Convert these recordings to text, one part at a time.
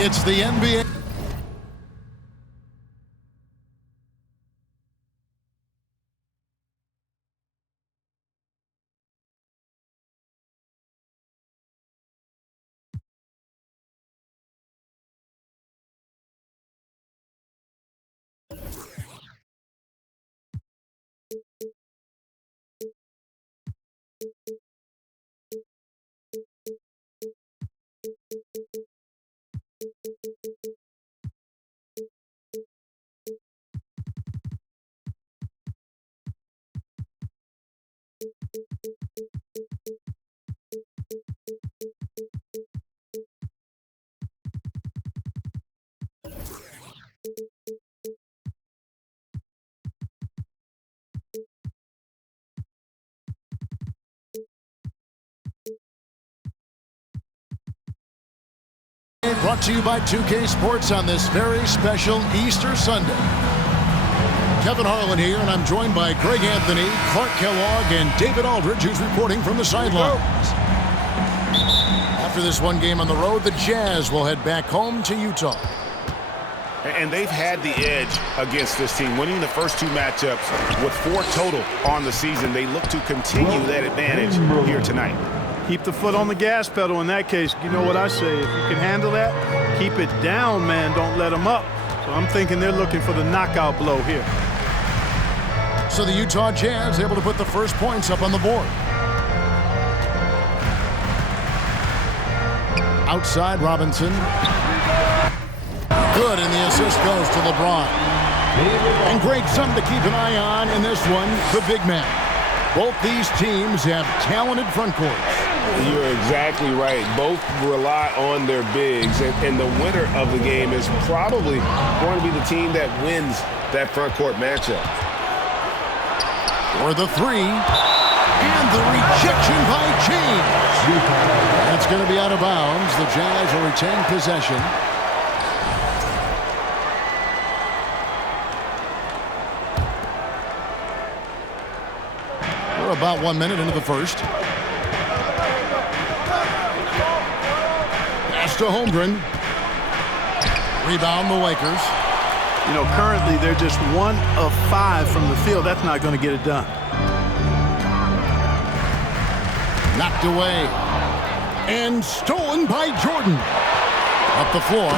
It's the NBA. Brought to you by 2K Sports on this very special Easter Sunday. Kevin Harlan here, and I'm joined by Greg Anthony, Clark Kellogg, and David Aldridge, who's reporting from the sidelines. After this one game on the road, the Jazz will head back home to Utah. And they've had the edge against this team, winning the first two matchups with 4 total on the season. They look to continue that advantage here tonight. Keep the foot on the gas pedal in that case. You know what I say. If you can handle that, keep it down, man. Don't let them up. So I'm thinking they're looking for the knockout blow here. So the Utah Jazz able to put the first points up on the board. Outside, Robinson. Good, and the assist goes to LeBron. And great something to keep an eye on in this one, the big man. Both these teams have talented front courts. You're exactly right. Both rely on their bigs, and the winner of the game is probably going to be the team that wins that front court matchup. For the three, and the rejection by James. That's going to be out of bounds. The Jazz will retain possession. We're about 1 minute into the first. Pass to Holmgren. Rebound the Lakers. You know, currently they're just 1 of 5 from the field. That's not going to get it done. Knocked away. And stolen by Jordan. Up the floor.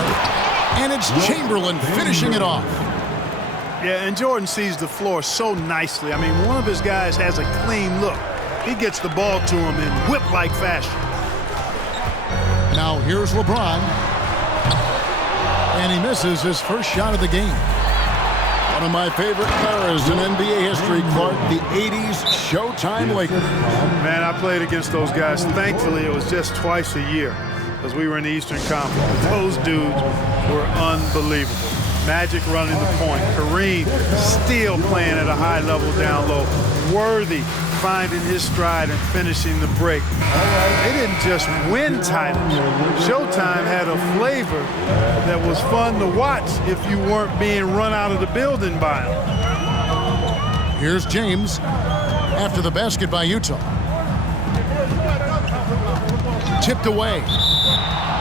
And it's Chamberlain finishing it off. Yeah, and Jordan sees the floor so nicely. I mean, one of his guys has a clean look. He gets the ball to him in whip-like fashion. Now here's LeBron. And he misses his first shot of the game. One of my favorite eras in NBA history, Clark, the 80s Showtime Lakers. Man, I played against those guys. Thankfully, it was just twice a year because we were in the Eastern Conference. Those dudes were unbelievable. Magic running the point. Kareem still playing at a high level down low. Worthy finding his stride and finishing the break. They didn't just win titles. Showtime had a flavor that was fun to watch if you weren't being run out of the building by them. Here's James after the basket by Utah. Tipped away.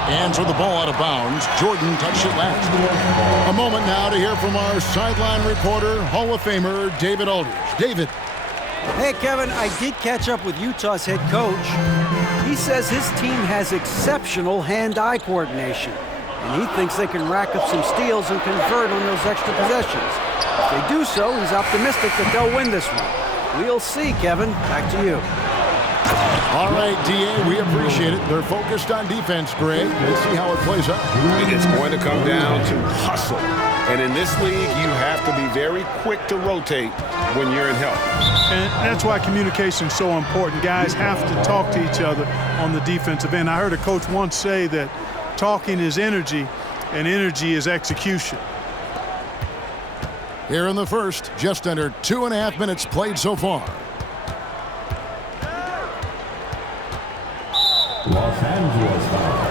And for the ball out of bounds, Jordan touched it last. A moment now to hear from our sideline reporter, Hall of Famer David Aldridge. David. Hey, Kevin, I did catch up with Utah's head coach. He says his team has exceptional hand-eye coordination, and he thinks they can rack up some steals and convert on those extra possessions. If they do so, he's optimistic that they'll win this one. We'll see, Kevin. Back to you. All right, D.A., we appreciate it. They're focused on defense, Greg. Let's see how it plays out. It's going to come down to hustle. And in this league, you have to be very quick to rotate when you're in help. And that's why communication is so important. Guys have to talk to each other on the defensive end. I heard a coach once say that talking is energy, and energy is execution. Here in the first, just under 2.5 minutes played so far. Los Angeles foul.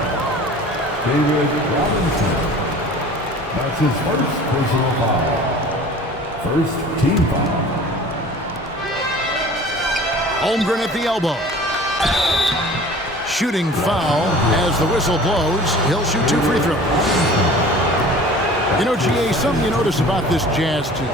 David Robinson. That's his first personal foul. First team foul. Holmgren at the elbow. Shooting foul as the whistle blows. He'll shoot 2 free throws. You know, G.A., something you notice about this Jazz team,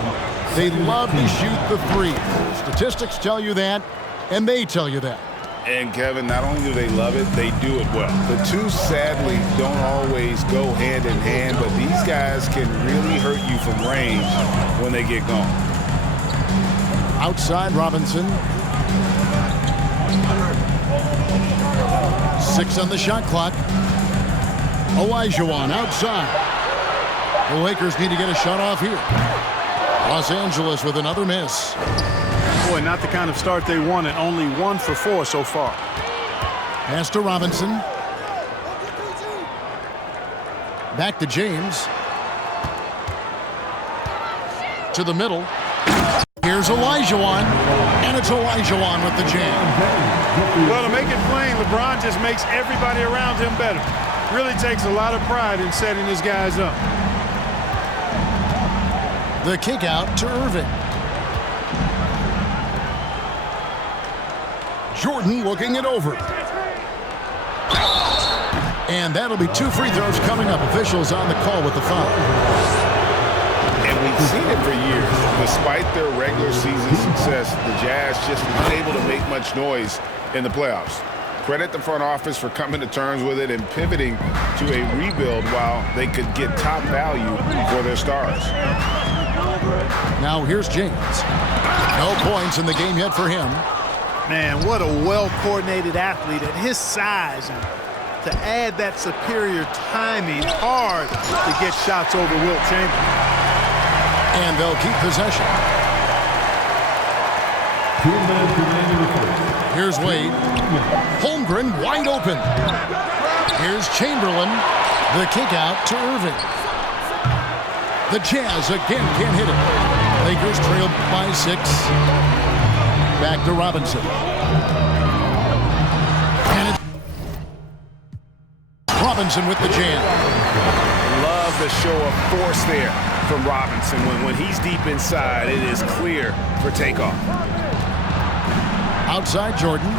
they love to shoot the three. Statistics tell you that, and they tell you that. And, Kevin, not only do they love it, they do it well. The two, sadly, don't always go hand in hand, but these guys can really hurt you from range when they get going. Outside, Robinson. 6 on the shot clock. Olajuwon outside. The Lakers need to get a shot off here. Los Angeles with another miss. Boy, not the kind of start they wanted. Only 1 for 4 so far. Pass to Robinson. Back to James. To the middle. Here's Olajuwon. And it's Olajuwon with the jam. Well, to make it plain, LeBron just makes everybody around him better. Really takes a lot of pride in setting his guys up. The kick out to Irving. Jordan looking it over. And that'll be 2 free throws coming up. Officials on the call with the foul. And we've seen it for years. Despite their regular season success, the Jazz just unable to make much noise in the playoffs. Credit the front office for coming to terms with it and pivoting to a rebuild while they could get top value for their stars. Now here's James. No points in the game yet for him. Man, what a well-coordinated athlete at his size. And to add that superior timing, hard to get shots over Wilt Chamberlain. And they'll keep possession. 2 minutes remaining in the first. Here's Wade. Holmgren wide open. Here's Chamberlain. The kick out to Irving. The Jazz again can't hit it. Lakers trail by 6. Back to Robinson. And it's Robinson with the jam. Love the show of force there from Robinson. When he's deep inside, it is clear for takeoff. Outside Jordan.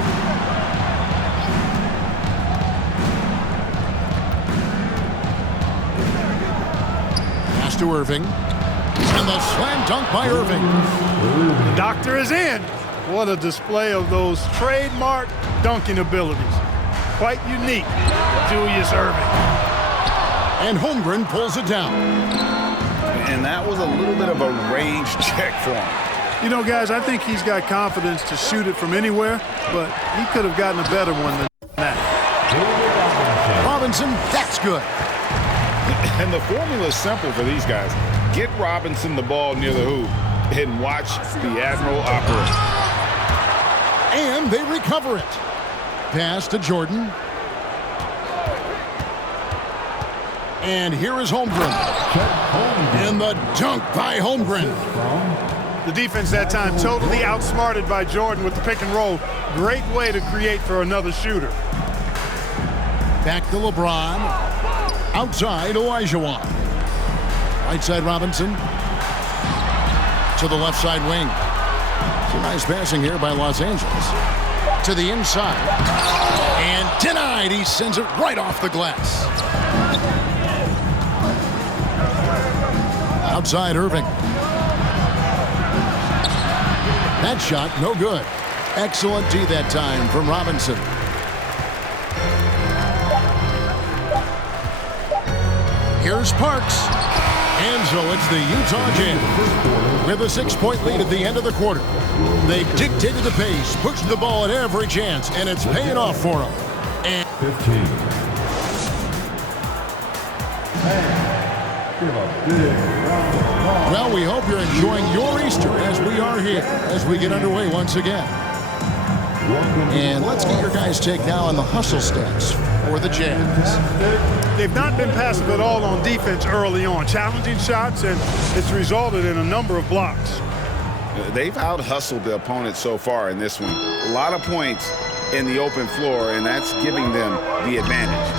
Pass to Irving. And the slam dunk by Irving. The doctor is in. What a display of those trademark dunking abilities. Quite unique, Julius Irving. And Holmgren pulls it down. And that was a little bit of a range check for him. You know, guys, I think he's got confidence to shoot it from anywhere, but he could have gotten a better one than that. Robinson, that's good. And the formula is simple for these guys. Get Robinson the ball near the hoop and watch the Admiral operate. And they recover it. Pass to Jordan. And here is Holmgren. And the dunk by Holmgren. The defense that time totally outsmarted by Jordan with the pick and roll. Great way to create for another shooter. Back to LeBron. Outside, Olajuwon. Right side, Robinson. To the left side wing. Some nice passing here by Los Angeles. To the inside. And denied. He sends it right off the glass. Outside, Irving. That shot, no good. Excellent D that time from Robinson. Here's Parks. And so it's the Utah Jazz with a 6-point lead at the end of the quarter. They dictated the pace, pushed the ball at every chance, and it's paying off for them. And 15. well, we hope you're enjoying your Easter as we are here, as we get underway once again. And let's get your guys' take now on the hustle stats for the Jazz. They've not been passive at all on defense early on. Challenging shots, and it's resulted in a number of blocks. They've out-hustled the opponent so far in this one. A lot of points in the open floor, and that's giving them the advantage.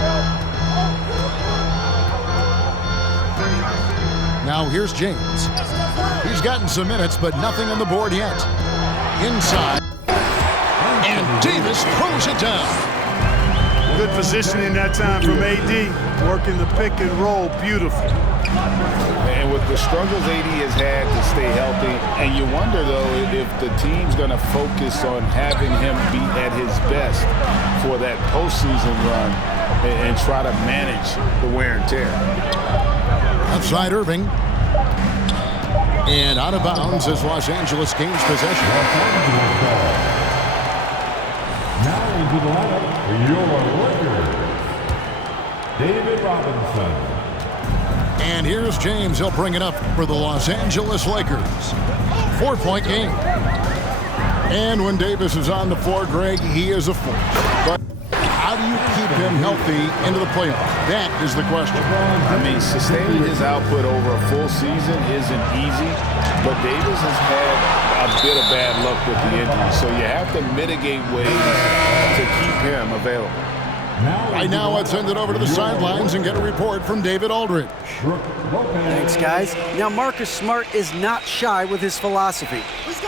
Now here's James. He's gotten some minutes, but nothing on the board yet. Inside. And Davis throws it down. Good positioning that time from AD. Working the pick and roll beautifully. And with the struggles AD has had to stay healthy, and you wonder, though, if the team's going to focus on having him be at his best for that postseason run and try to manage the wear and tear. Outside Irving. And out of bounds as Los Angeles gains possession. Now into the lineup for your Lakers, David Robinson. And here's James. He'll bring it up for the Los Angeles Lakers. 4-point game. And when Davis is on the floor, Greg, he is a force. But how do you keep him healthy into the playoffs? That is the question. I mean, sustaining his output over a full season isn't easy, but Davis has had a bit of bad luck with the injury, so you have to mitigate ways to keep him available. Right now, let's send it over to the sidelines and get a report from David Aldridge. Thanks, guys. Now, Marcus Smart is not shy with his philosophy.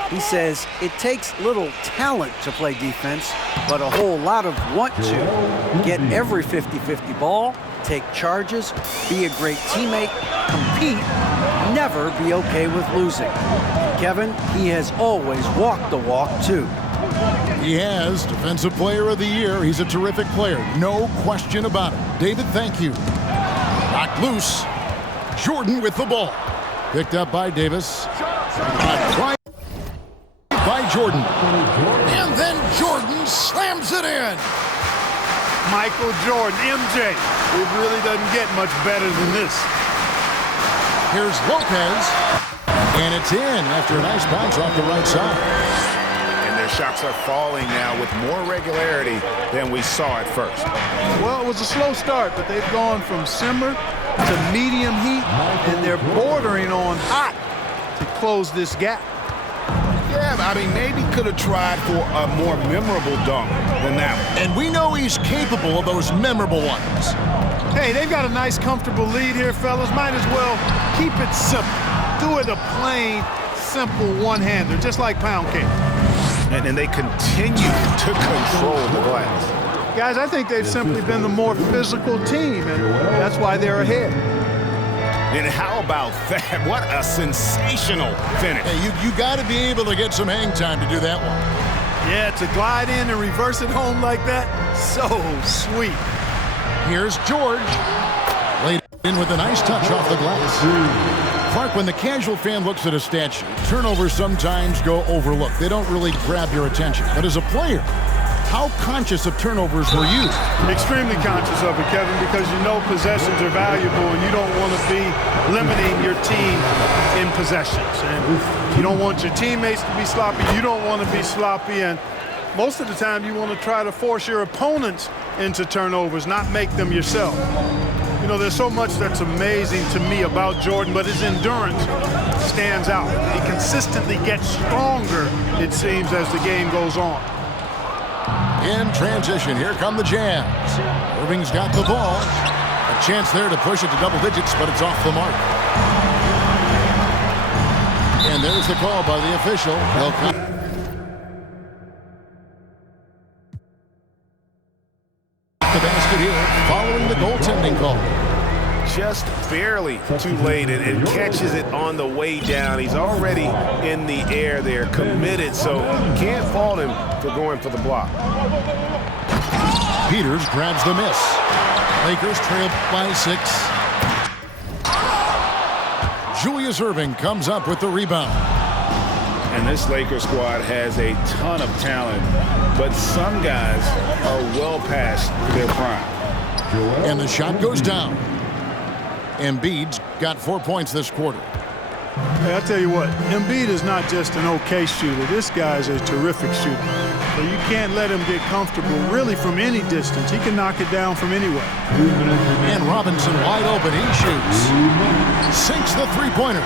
He says it takes little talent to play defense, but a whole lot of want to. Get every 50-50 ball, take charges, be a great teammate, compete, never be okay with losing. Kevin, he has always walked the walk, too. He has Defensive Player of the Year. He's a terrific player. No question about it. David, thank you. Knocked loose. Jordan with the ball. Picked up by Davis. By Jordan. And then Jordan slams it in. Michael Jordan, MJ. It really doesn't get much better than this. Here's Lopez. And it's in after a nice bounce off the right side. Shots are falling now with more regularity than we saw at first. Well, it was a slow start, but they've gone from simmer to medium heat, and they're bordering on hot to close this gap. Yeah, I mean, maybe could have tried for a more memorable dunk than that one. And we know he's capable of those memorable ones. Hey, they've got a nice, comfortable lead here, fellas. Might as well keep it simple. Do it a plain, simple one-hander, just like pound cake. And they continue to control the glass. Guys, I think they've simply been the more physical team, and that's why they're ahead. And how about that? What a sensational finish. Hey, you got to be able to get some hang time to do that one. Yeah, to glide in and reverse it home like that, so sweet. Here's George. Laid in with a nice touch off the glass. Clark, when the casual fan looks at a stat sheet, turnovers sometimes go overlooked. They don't really grab your attention. But as a player, how conscious of turnovers were you? Extremely conscious of it, Kevin, because you know possessions are valuable and you don't want to be limiting your team in possessions. And you don't want your teammates to be sloppy. You don't want to be sloppy. And most of the time you want to try to force your opponents into turnovers, not make them yourself. You know, there's so much that's amazing to me about Jordan, but his endurance is stands out. He consistently gets stronger, it seems, as the game goes on. In transition, here come the Jazz. Irving's got the ball. A chance there to push it to double digits, but it's off the mark. And there's the call by the official. They'll come. The basket here following the goaltending call. Just barely too late and catches it on the way down. He's already in the air there, committed, so you can't fault him for going for the block. Peters grabs the miss. Lakers trail by 6. Julius Irving comes up with the rebound. And this Lakers squad has a ton of talent, but some guys are well past their prime. And the shot goes down. Embiid's got 4 points this quarter. Hey, I tell you what, Embiid is not just an okay shooter. This guy's a terrific shooter. So you can't let him get comfortable really from any distance. He can knock it down from anywhere. And Robinson wide open. He shoots. Sinks the three-pointer.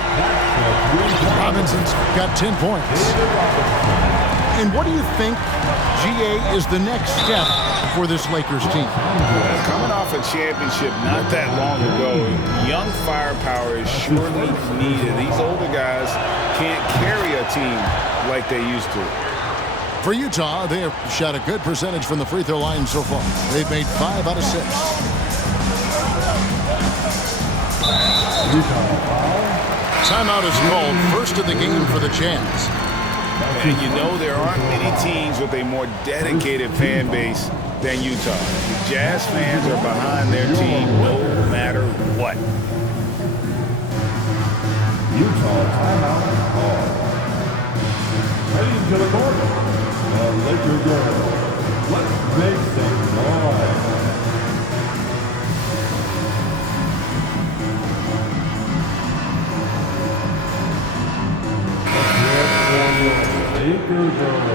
Robinson's got 10 points. And what do you think, GA, is the next step for this Lakers team? Coming off a championship not that long ago, young firepower is surely needed. These older guys can't carry a team like they used to. For Utah, they have shot a good percentage from the free throw line so far. They've made 5 out of 6. Timeout is called, first of the game for the Jazz. And you know there aren't many teams with a more dedicated fan base than Utah. The Jazz fans are behind their team no matter what. Utah timeout call. Heading to the court, the Lakers girls. Let's make some noise. Lakers girls.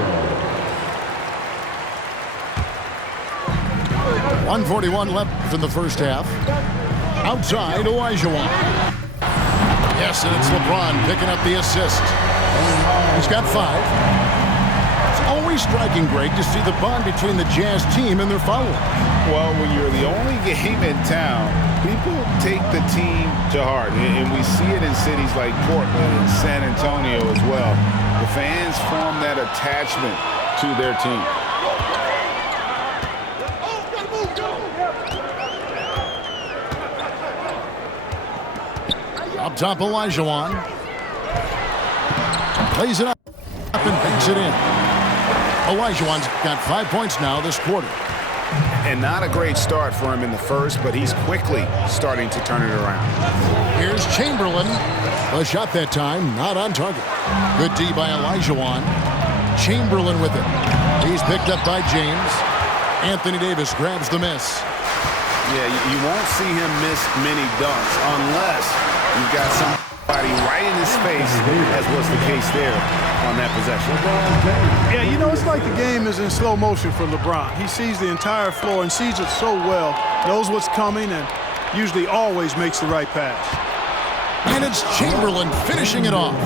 1:41 left in the first half. Outside, Olajuwon. Yes, and it's LeBron picking up the assist. He's got 5. It's always striking, Greg, to see the bond between the Jazz team and their followers. Well, when you're the only game in town, people take the team to heart. And we see it in cities like Portland and San Antonio as well. The fans form that attachment to their team. Up top, Olajuwon. Plays it up and banks it in. Olajuwon's got 5 points now this quarter. And not a great start for him in the first, but he's quickly starting to turn it around. Here's Chamberlain. A shot that time, not on target. Good D by Olajuwon. Chamberlain with it. He's picked up by James. Anthony Davis grabs the miss. Yeah, you won't see him miss many dunks unless you've got somebody right in his face, as was the case there on that possession. Yeah, you know, it's like the game is in slow motion for LeBron. He sees the entire floor and sees it so well, knows what's coming, and usually always makes the right pass. And it's Chamberlain finishing it off.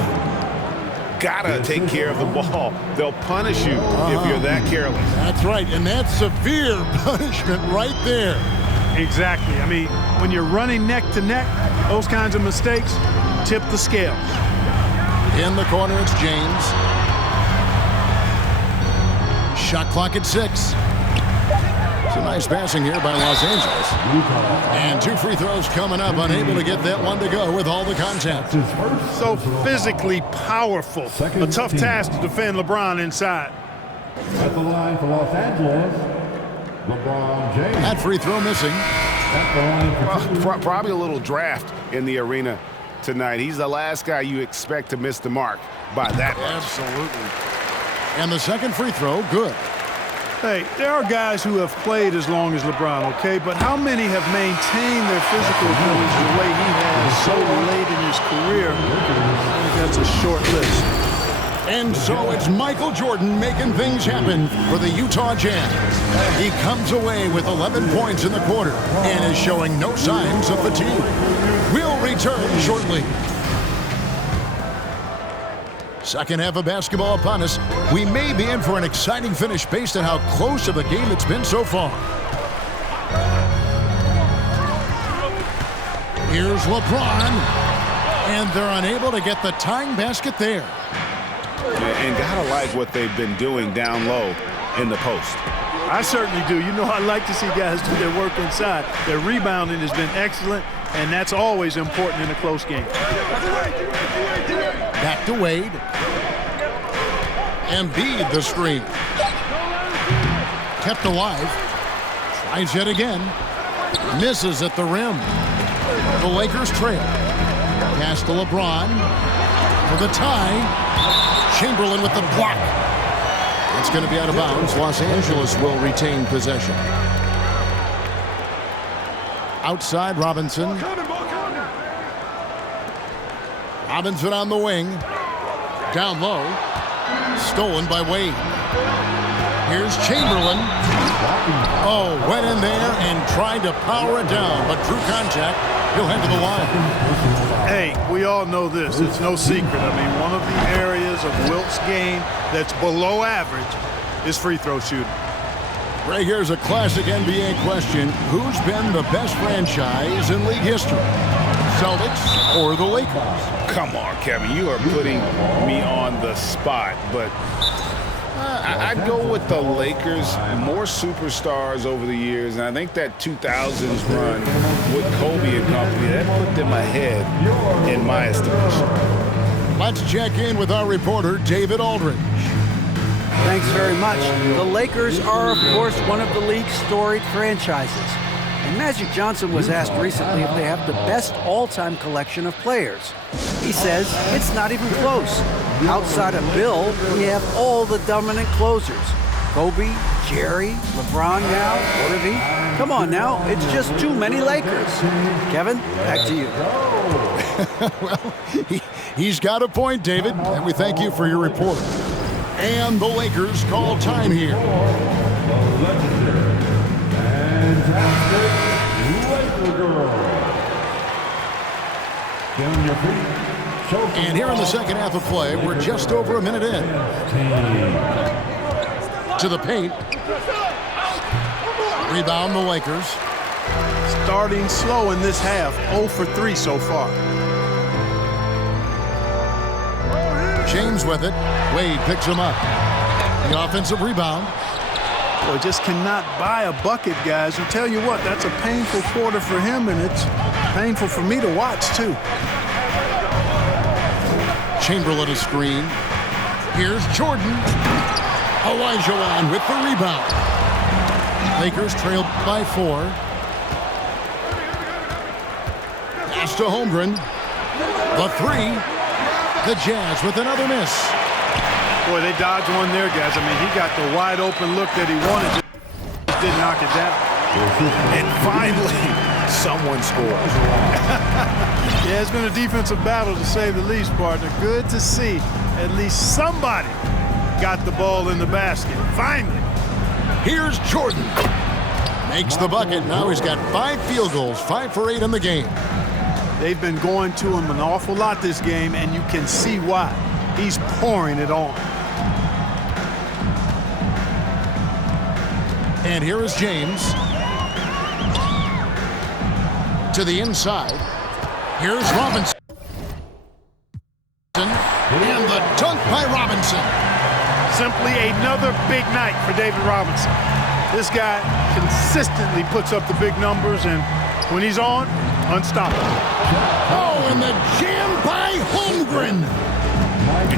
Gotta take care of the ball. They'll punish you if you're that careless. That's right, and that's severe punishment right there. Exactly. I mean, when you're running neck to neck, those kinds of mistakes tip the scales. In the corner, it's James. Shot clock at 6. Some nice passing here by Los Angeles. And 2 free throws coming up, unable to get that one to go with all the contact. So physically powerful. A tough task to defend LeBron inside. At the line for Los Angeles, LeBron James. That free throw missing. At the line for Probably a little draft in the arena tonight. He's the last guy you expect to miss the mark by that much. Absolutely. And the second free throw, good. Hey, there are guys who have played as long as LeBron, okay? But how many have maintained their physical abilities the way he has so late in his career? I think that's a short list. And so it's Michael Jordan making things happen for the Utah Jazz. He comes away with 11 points in the quarter and is showing no signs of fatigue. We'll return shortly. Second half of basketball upon us. We may be in for an exciting finish based on how close of a game it's been so far. Here's LeBron, and they're unable to get the tying basket there. And gotta like what they've been doing down low in the post. I certainly do. You know, I like to see guys do their work inside. Their rebounding has been excellent, and that's always important in a close game. Back to Wade. Embiid the screen. Kept alive. Tries yet again. Misses at the rim. The Lakers trail. Pass to LeBron. For the tie. Chamberlain with the block. It's going to be out of bounds. Los Angeles will retain possession. Outside, Robinson. Robinson on the wing. Down low. Stolen by Wade. Here's Chamberlain. Oh, went in there and tried to power it down, but drew contact. He'll head to the line. Hey, we all know this. It's no secret. I mean, one of the areas of Wilt's game that's below average is free throw shooting. Ray, here's a classic NBA question. Who's been the best franchise in league history? Celtics or the Lakers? Come on, Kevin. You are putting me on the spot, but I'd go with the Lakers. More superstars over the years, and I think that 2000s run with Kobe and company, that put them ahead in my estimation. Let's check in with our reporter, David Aldridge. Thanks very much. The Lakers are, of course, one of the league's storied franchises. And Magic Johnson was asked recently if they have the best all-time collection of players. He says it's not even close. Outside of Bill, we have all the dominant closers. Kobe, Jerry, LeBron now, Worthy. Come on now, it's just too many Lakers. Kevin, back to you. Well, he's got a point, David, and we thank you for your report. And the Lakers call time here. And here in the second half of play, we're just over a minute in. To the paint. Rebound the Lakers. Starting slow in this half, 0 for 3 so far. James with it. Wade picks him up. The offensive rebound. Boy, just cannot buy a bucket, guys. I tell you what, that's a painful quarter for him, and it's painful for me to watch, too. Chamberlain a screen. Here's Jordan. Olajuwon with the rebound. Lakers trail by 4. Pass to Holmgren. The 3. The Jazz with another miss. Boy, they dodged one there, guys. I mean, he got the wide open look that he wanted. Just didn't knock it down. And finally, someone scores. Yeah, it's been a defensive battle, to say the least, partner. Good to see at least somebody got the ball in the basket. Finally. Here's Jordan. Makes the bucket. Now he's got 5 field goals, 5 for 8 in the game. They've been going to him an awful lot this game, and you can see why. He's pouring it on. And here is James. To the inside. Here's Robinson. And the dunk by Robinson. Simply another big night for David Robinson. This guy consistently puts up the big numbers, and when he's on, unstoppable. Oh, and the jam by Holmgren.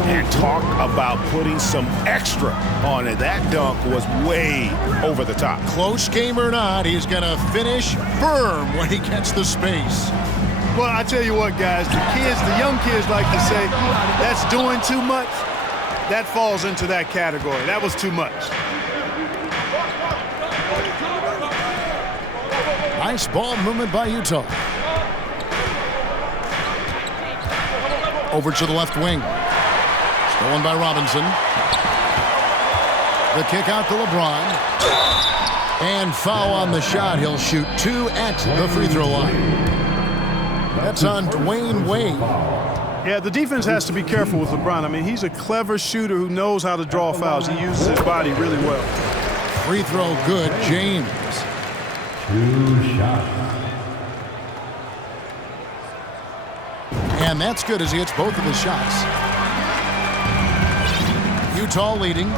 And talk about putting some extra on it. That dunk was way over the top. Close game or not, he's going to finish firm when he gets the space. Well, I tell you what, guys, the young kids like to say, that's doing too much. That falls into that category. That was too much. Nice ball movement by Utah. Over to the left wing. Stolen by Robinson. The kick out to LeBron. And foul on the shot. He'll shoot 2 at the free throw line. That's on Dwayne Wade. Yeah, the defense has to be careful with LeBron. I mean, he's a clever shooter who knows how to draw fouls. He uses his body really well. Free throw good, James. 2 shots. And that's good as he hits both of his shots. Utah leading.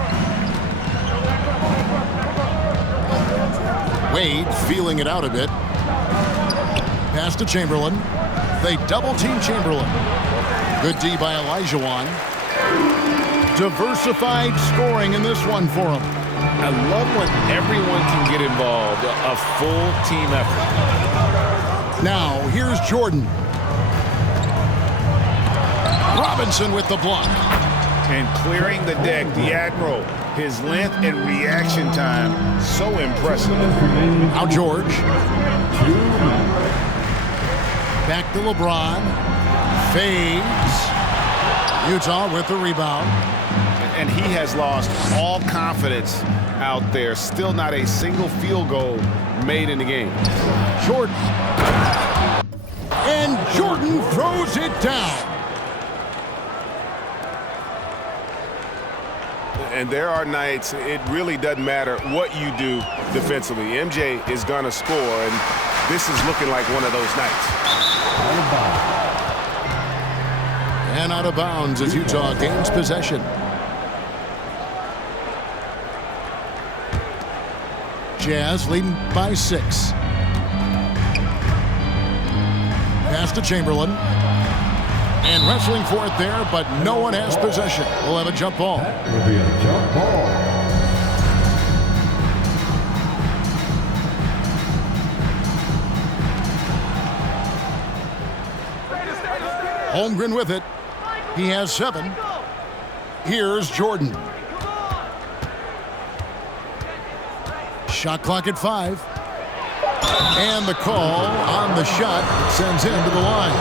Wade feeling it out a bit. Pass to Chamberlain. They double-team Chamberlain. Good D by Olajuwon. Diversified scoring in this one for him. I love when everyone can get involved, a full team effort. Now, here's Jordan. Robinson with the block. And clearing the deck, the Admiral, his length and reaction time, so impressive. Now George. Back to LeBron. Fades. Utah with the rebound. And he has lost all confidence out there. Still not a single field goal made in the game. Jordan. And Jordan throws it down. And there are nights it really doesn't matter what you do defensively. MJ is going to score, and this is looking like one of those nights. And out of bounds as Utah gains possession. Jazz leading by 6. Pass to Chamberlain. And wrestling for it there, but no one has possession. We'll have a jump ball. That will be a jump ball. Holmgren with it. He has 7. Here's Jordan. Shot clock at 5. And the call on the shot sends him to the line.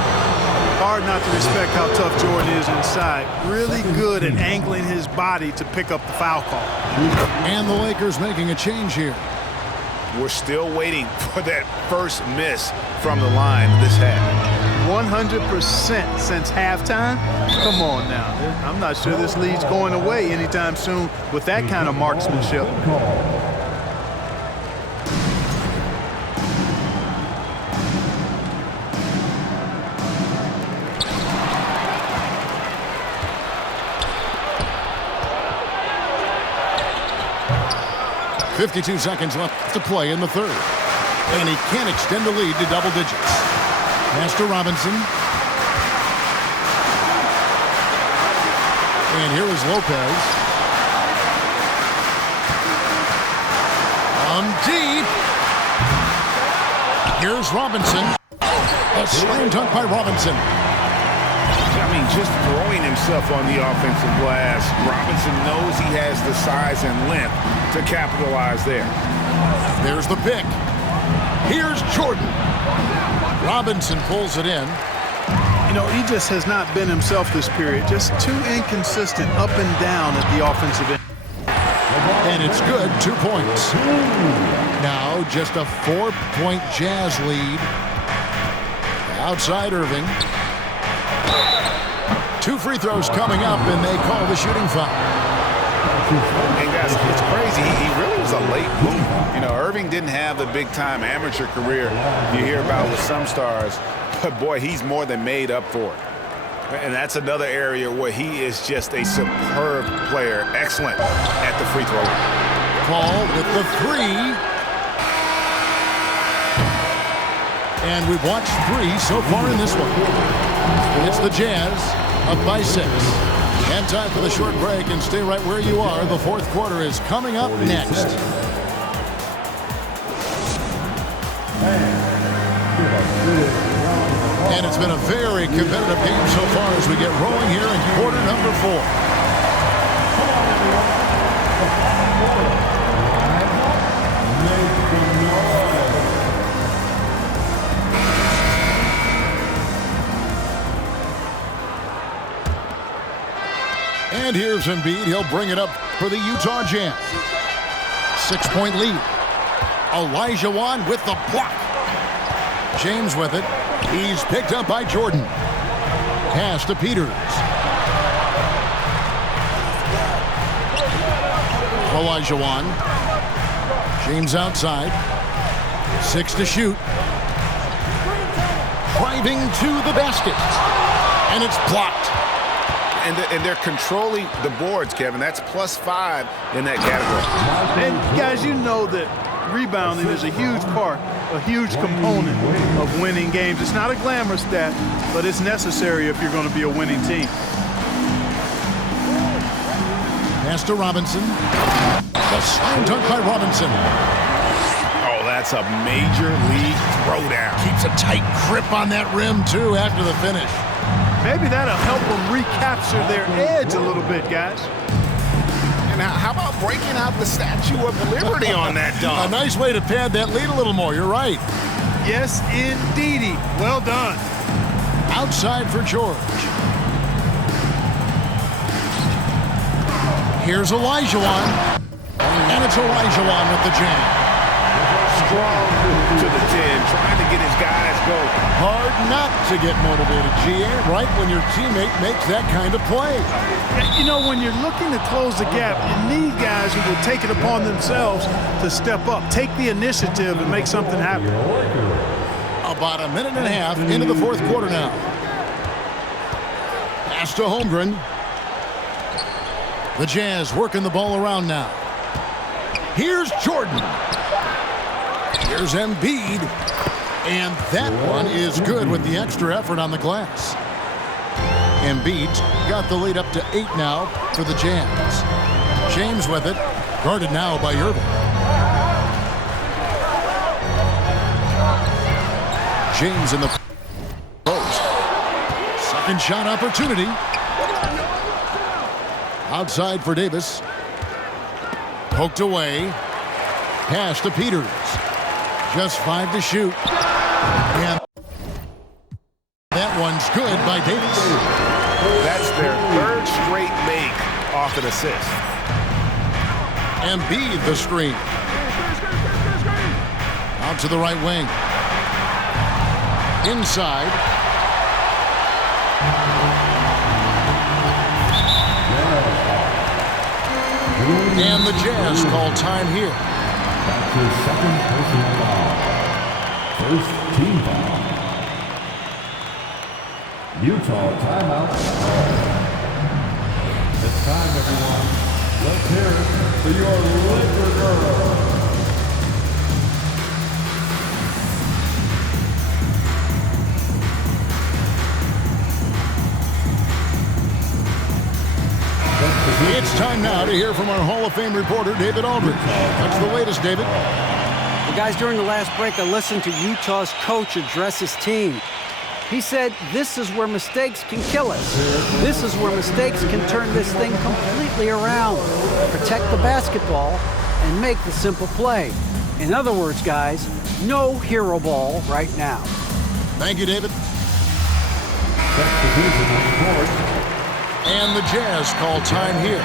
Hard not to respect how tough Jordan is inside. Really good at angling his body to pick up the foul call. And the Lakers making a change here. We're still waiting for that first miss from the line this half. 100% since halftime? Come on now. I'm not sure this lead's going away anytime soon with that kind of marksmanship. 52 seconds left to play in the third. And he can't extend the lead to double digits. Pass to Robinson. And here is Lopez. On deep. Here's Robinson. A slam dunk by Robinson. I mean, just throwing himself on the offensive glass. Robinson knows he has the size and length to capitalize there. There's the pick. Here's Jordan. Robinson pulls it in. You know, he just has not been himself this period. Just too inconsistent up and down at the offensive end. And it's good, 2 points. Now just a 4-point Jazz lead. Outside Irving. 2 free throws coming up, and they call the shooting foul. And guys, it's crazy. He really was a late bloomer. You know, Irving didn't have the big-time amateur career you hear about with some stars. But, boy, he's more than made up for it. And that's another area where he is just a superb player. Excellent at the free throw line. Paul with the 3. And we've watched 3 so far in this one. It's the Jazz up by 6. And time for the short break, and stay right where you are. The fourth quarter is coming up next. And it's been a very competitive game so far as we get rolling here in quarter number 4. And here's Embiid. He'll bring it up for the Utah Jazz. 6-point lead. Olajuwon with the block. James with it. He's picked up by Jordan. Pass to Peters. Olajuwon. James outside. 6 to shoot. Driving to the basket. And it's blocked. And they're controlling the boards, Kevin. That's +5 in that category. And guys, you know that rebounding is a huge part, a huge component of winning games. It's not a glamour stat, but it's necessary if you're going to be a winning team. Pass to Robinson. The slam dunk by Robinson. Oh, that's a major league throwdown. Keeps a tight grip on that rim, too, after the finish. Maybe that'll help them recapture their edge a little bit, guys. And how about breaking out the Statue of Liberty on that dunk? A nice way to pad that lead a little more. You're right. Yes, indeedy. Well done. Outside for George. Here's Olajuwon. And it's Olajuwon with the jam. Strong to the 10, trying to get his guys going. Hard not to get motivated, GA, right when your teammate makes that kind of play. You know, when you're looking to close the gap, you need guys who will take it upon themselves to step up, take the initiative, and make something happen. About a minute and a half into the fourth quarter now. Pass to Holmgren. The Jazz working the ball around now. Here's Jordan. Here's Embiid. And that one is good with the extra effort on the glass. Embiid's got the lead up to 8 now for the Jazz. James with it. Guarded now by Irving. James in the post. Second shot opportunity. Outside for Davis. Poked away. Pass to Peters. Just 5 to shoot. And that one's good by Davis. That's their third straight make off an assist. Embiid the screen. Out to the right wing. Inside. And the Jazz call time here. That's his second personal foul. First team foul. Utah timeout. It's time, everyone. Let's hear it for your Laker girl. It's time now to hear from our Hall of Fame reporter, David Aldridge. What's the latest, David? Well, guys, during the last break, I listened to Utah's coach address his team. He said, this is where mistakes can kill us. This is where mistakes can turn this thing completely around. Protect the basketball and make the simple play. In other words, guys, no hero ball right now. Thank you, David. Substitution on the court. And the Jazz call time here.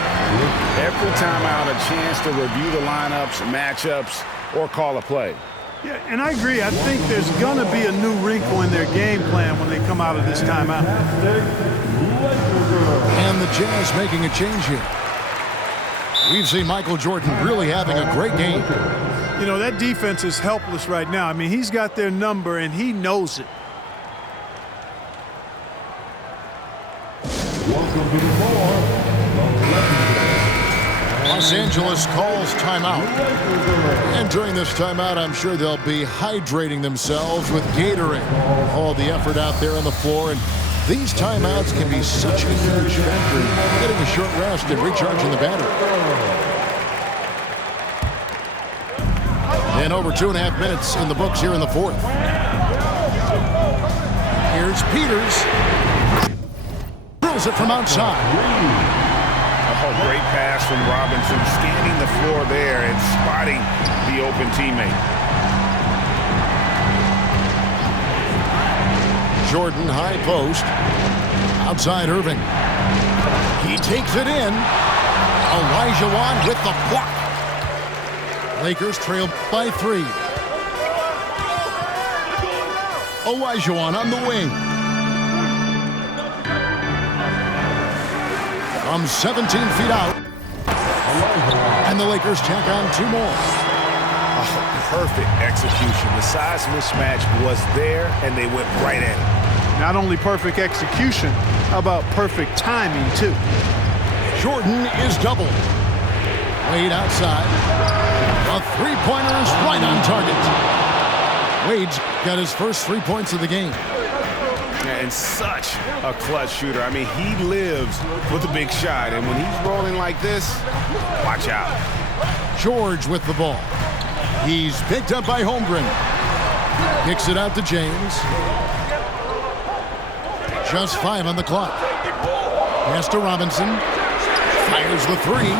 Every timeout, a chance to review the lineups, matchups, or call a play. Yeah, and I agree. I think there's going to be a new wrinkle in their game plan when they come out of this timeout. And the Jazz making a change here. We've seen Michael Jordan really having a great game. You know, that defense is helpless right now. I mean, he's got their number, and he knows it. Welcome to the floor. Los Angeles calls timeout. And during this timeout, I'm sure they'll be hydrating themselves with Gatorade. All the effort out there on the floor. And these timeouts can be such a huge factor in getting a short rest and recharging the battery. And over 2.5 minutes in the books here in the fourth. Here's Peters. Throws it from outside. Oh, great pass from Robinson, scanning the floor there and spotting the open teammate. Jordan, high post. Outside Irving. He takes it in. Olajuwon with the block. Lakers trail by 3. Olajuwon on the wing. from 17 feet out. And the Lakers tack on 2 more. Oh, perfect execution. The size mismatch was there, and they went right at it. Not only perfect execution, how about perfect timing, too? Jordan is doubled. Wade outside. A three-pointer is right on target. Wade's got his first 3 points of the game. And such a clutch shooter. I mean, he lives with a big shot. And when he's rolling like this, watch out. George with the ball. He's picked up by Holmgren. Kicks it out to James. Just 5 on the clock. Pass to Robinson. Fires the 3.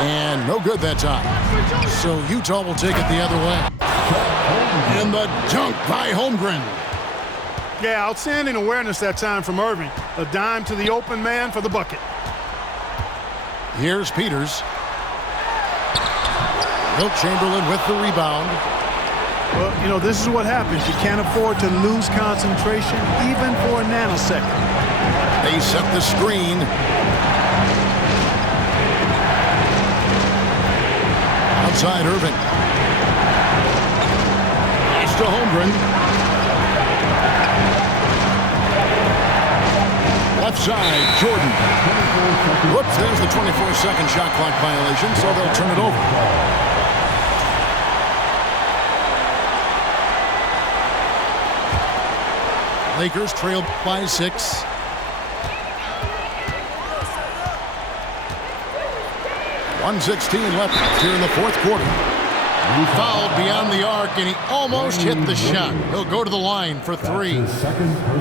And no good that time. So Utah will take it the other way. And the dunk by Holmgren. Yeah, outstanding awareness that time from Irving. A dime to the open man for the bucket. Here's Peters. Wilt Chamberlain with the rebound. Well, you know, this is what happens. You can't afford to lose concentration even for a nanosecond. They set the screen. Outside Irving. It's to Holmgren. Left side, Jordan. Whoops, there's the 24-second shot clock violation, so they'll turn it over. Lakers trail by 6. .116 left here in the fourth quarter. Fouled beyond the arc, and he almost hit the shot. He'll go to the line for 3.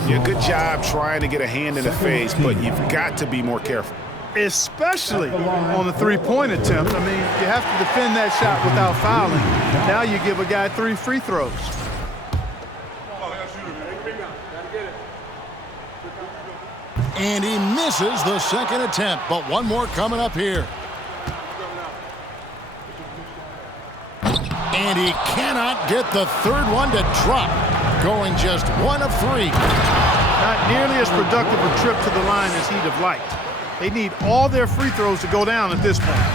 Yeah, good job trying to get a hand in the face, but you've got to be more careful. Especially on the three-point attempt. I mean, you have to defend that shot without fouling. Now you give a guy 3 free throws. And he misses the second attempt, but one more coming up here. And he cannot get the third one to drop, going just 1 of 3. Not nearly as productive a trip to the line as he'd have liked. They need all their free throws to go down at this point.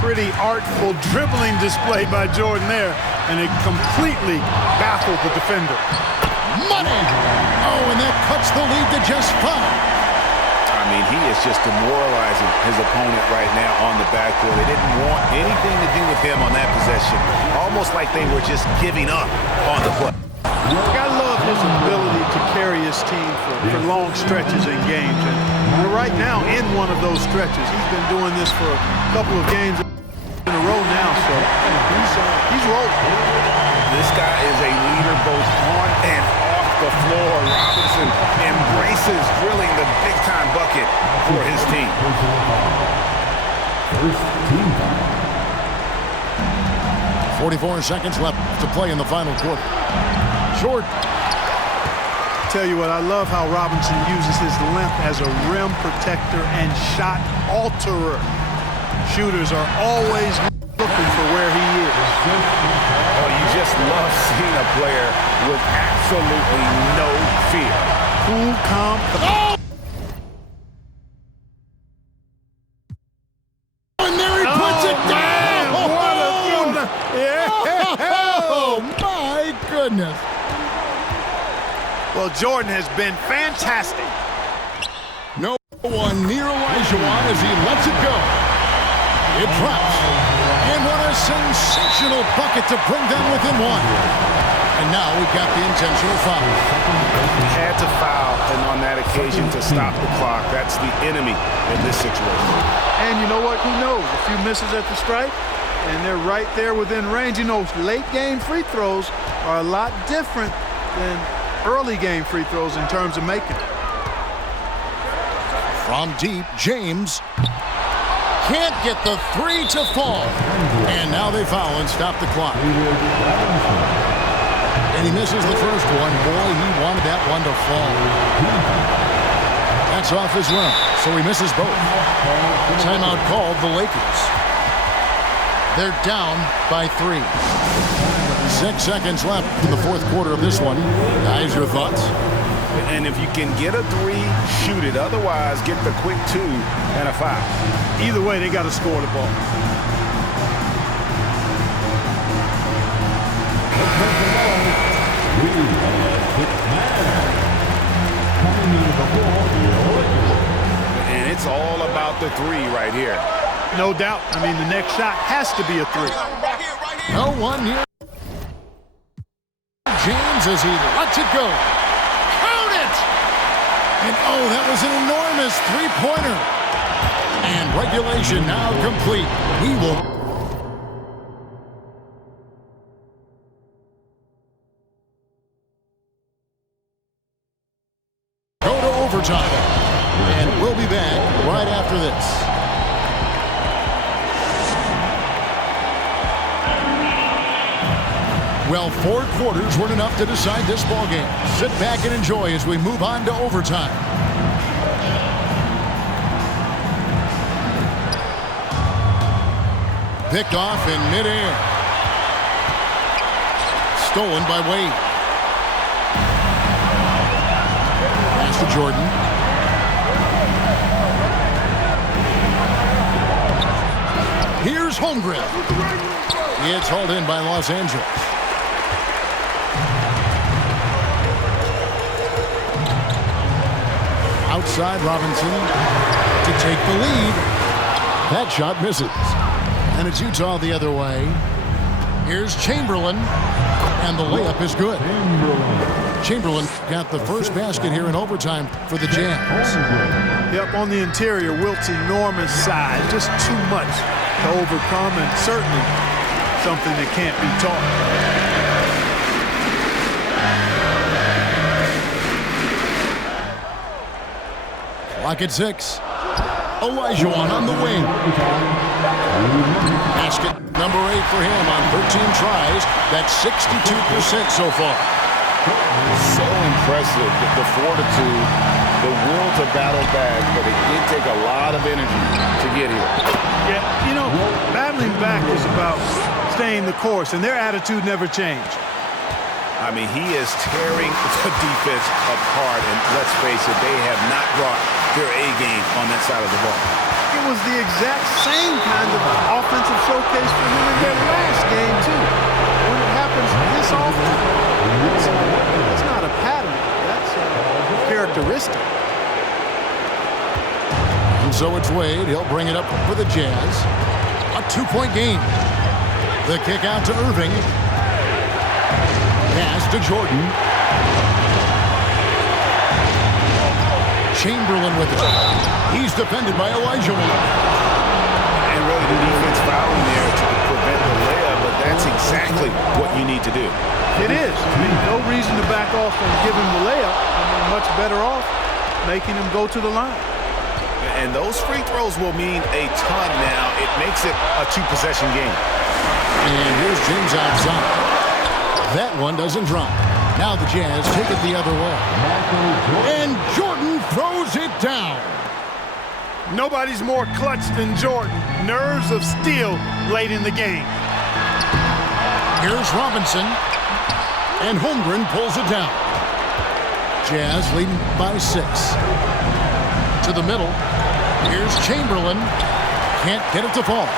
Pretty artful dribbling display by Jordan there, and it completely baffled the defender. Money! Oh, and that cuts the lead to just 5. I mean, he is just demoralizing his opponent right now on the backcourt. They didn't want anything to do with him on that possession. Almost like they were just giving up on the play. I love his ability to carry his team for long stretches in games. And we're right now in one of those stretches. He's been doing this for a couple of games in a row now, so he's rolling. This guy is a leader both on and off the floor. Robinson embraces drilling the big-time bucket for his team. 44 seconds left to play in the final quarter. Short. Tell you what, I love how Robinson uses his length as a rim protector and shot alterer. Shooters are always looking for where he is. Oh, you just love seeing a player with absolutely no fear. Cool, calm. Oh! And there he puts it down! Oh, my goodness. Well, Jordan has been fantastic. No one near Olajuwon as he lets it go. It drops. And what a sensational bucket to bring them within 1. And now we've got the intentional foul. He had to foul, and on that occasion to stop the clock. That's the enemy in this situation. And you know what? Who knows? A few misses at the stripe, and they're right there within range. You know, late game free throws are a lot different than early game free throws in terms of making it. From deep, James can't get the 3 to fall. And now they foul and stop the clock. And he misses the first one. Boy, he wanted that one to fall. That's off as well, so he misses both. Timeout called the Lakers. They're down by 3. 6 seconds left in the fourth quarter of this one. Guys, your thoughts? And if you can get a 3, shoot it. Otherwise, get the quick 2 and a foul. Either way, they got to score the ball. And it's all about the 3 right here. No doubt. I mean, the next shot has to be a 3. No one near James as he lets it go. Count it! And oh, that was an enormous three-pointer. And regulation now complete. We will go to overtime. And we'll be back right after this. Well, 4 quarters weren't enough to decide this ballgame. Sit back and enjoy as we move on to overtime. Picked off in midair. Stolen by Wade. Pass to Jordan. Here's Holmgren. It's hauled in by Los Angeles. Outside Robinson to take the lead. That shot misses. And it's Utah the other way. Here's Chamberlain. And the layup is good. Chamberlain got the first basket here in overtime for the Jazz. Yep, on the interior, Wilt's enormous size. Just too much to overcome, and certainly something that can't be taught. Clock at 6. Olajuwon on the wing. Basket number 8 for him on 13 tries. That's 62% so far. So impressive, the fortitude, the will to battle back, but it did take a lot of energy to get here. Yeah, you know, battling back is about staying the course, and their attitude never changed. I mean, he is tearing the defense apart, and let's face it, they have not brought their A game on that side of the ball. It was the exact same kind of offensive showcase for him in their last game, too. When it happens this often, it's not a pattern. That's a characteristic. And so it's Wade. He'll bring it up for the Jazz. A 2-point game. The kick out to Irving. Pass to Jordan. Chamberlain with it. He's defended by Olajuwon. And really the defense fouling there to prevent the layup, but that's exactly what you need to do. It is. I mean, no reason to back off and give him the layup. I mean, much better off making him go to the line. And those free throws will mean a ton now. It makes it a 2-possession game. And here's James outside. That one doesn't drop. Now the Jazz take it the other way. And Jordan throws it down. Nobody's more clutch than Jordan. Nerves of steel late in the game. Here's Robinson. And Holmgren pulls it down. Jazz leading by 6. To the middle. Here's Chamberlain. Can't get it to fall.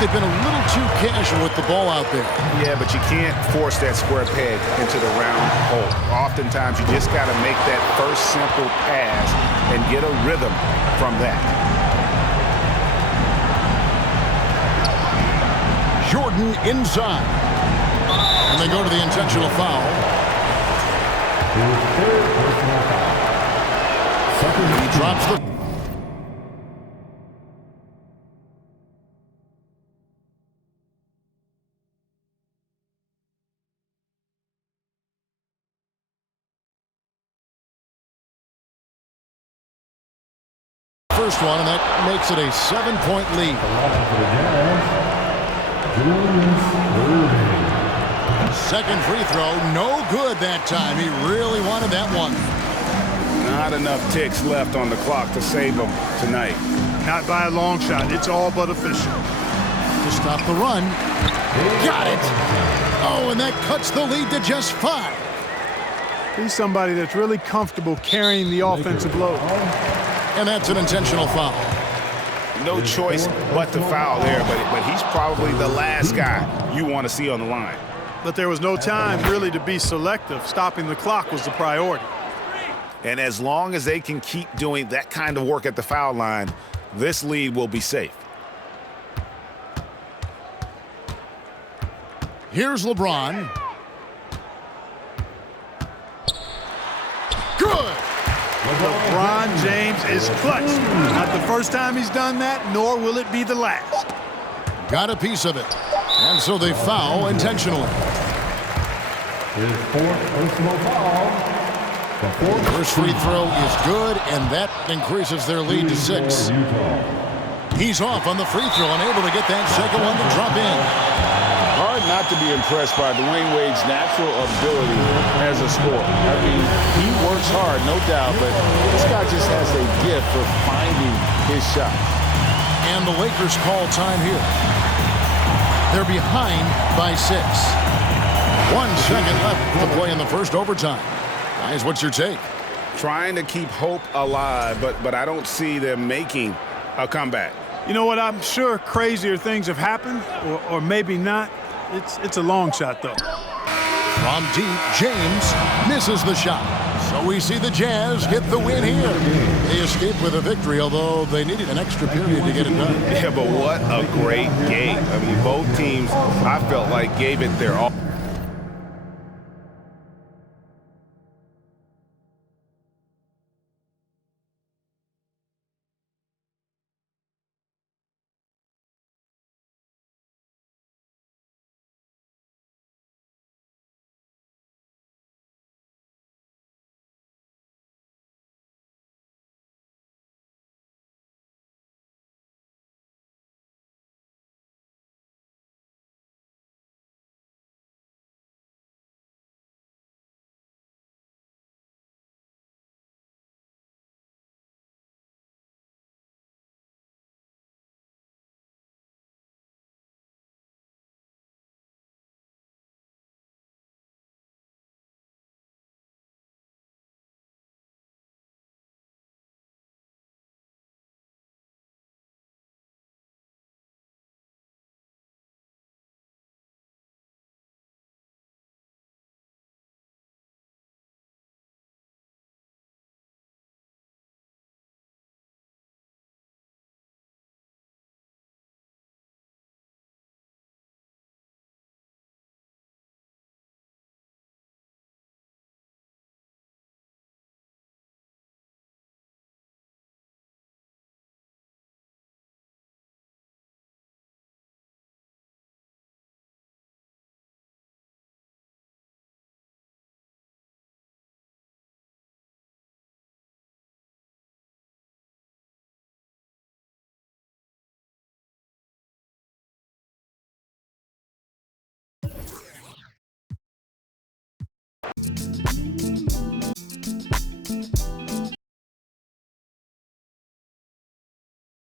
They've been a little too casual with the ball out there. Yeah, but you can't force that square peg into the round hole. Oftentimes, you just got to make that first simple pass and get a rhythm from that. Jordan inside. And they go to the intentional foul. He drops the... first one, and that makes it a 7-point lead. Second free throw, no good that time. He really wanted that one. Not enough ticks left on the clock to save him tonight. Not by a long shot. It's all but official. To stop the run. Got it. Oh, and that cuts the lead to just 5. He's somebody that's really comfortable carrying the offensive load. And that's an intentional foul. No choice but to foul there, but he's probably the last guy you want to see on the line. But there was no time really to be selective. Stopping the clock was the priority. And as long as they can keep doing that kind of work at the foul line, this lead will be safe. Here's LeBron. Good. LeBron James is clutch. Not the first time he's done that, nor will it be the last. Got a piece of it. And so they foul intentionally. His fourth personal foul. First free throw is good, and that increases their lead to 6. He's off on the free throw and able to get that second one to drop in. Hard not to be impressed by Dwayne Wade's natural ability as a scorer. I mean, he works hard, no doubt, but this guy just has a gift for finding his shot. And the Lakers call time here. They're behind by 6. 1 second left to play in the first overtime. Guys, what's your take? Trying to keep hope alive, but I don't see them making a comeback. You know what? I'm sure crazier things have happened, or maybe not. It's a long shot, though. From deep, James misses the shot. So we see the Jazz get the win here. They escaped with a victory, although they needed an extra period to get it done. Yeah, but what a great game. I mean, both teams, I felt like, gave it their all.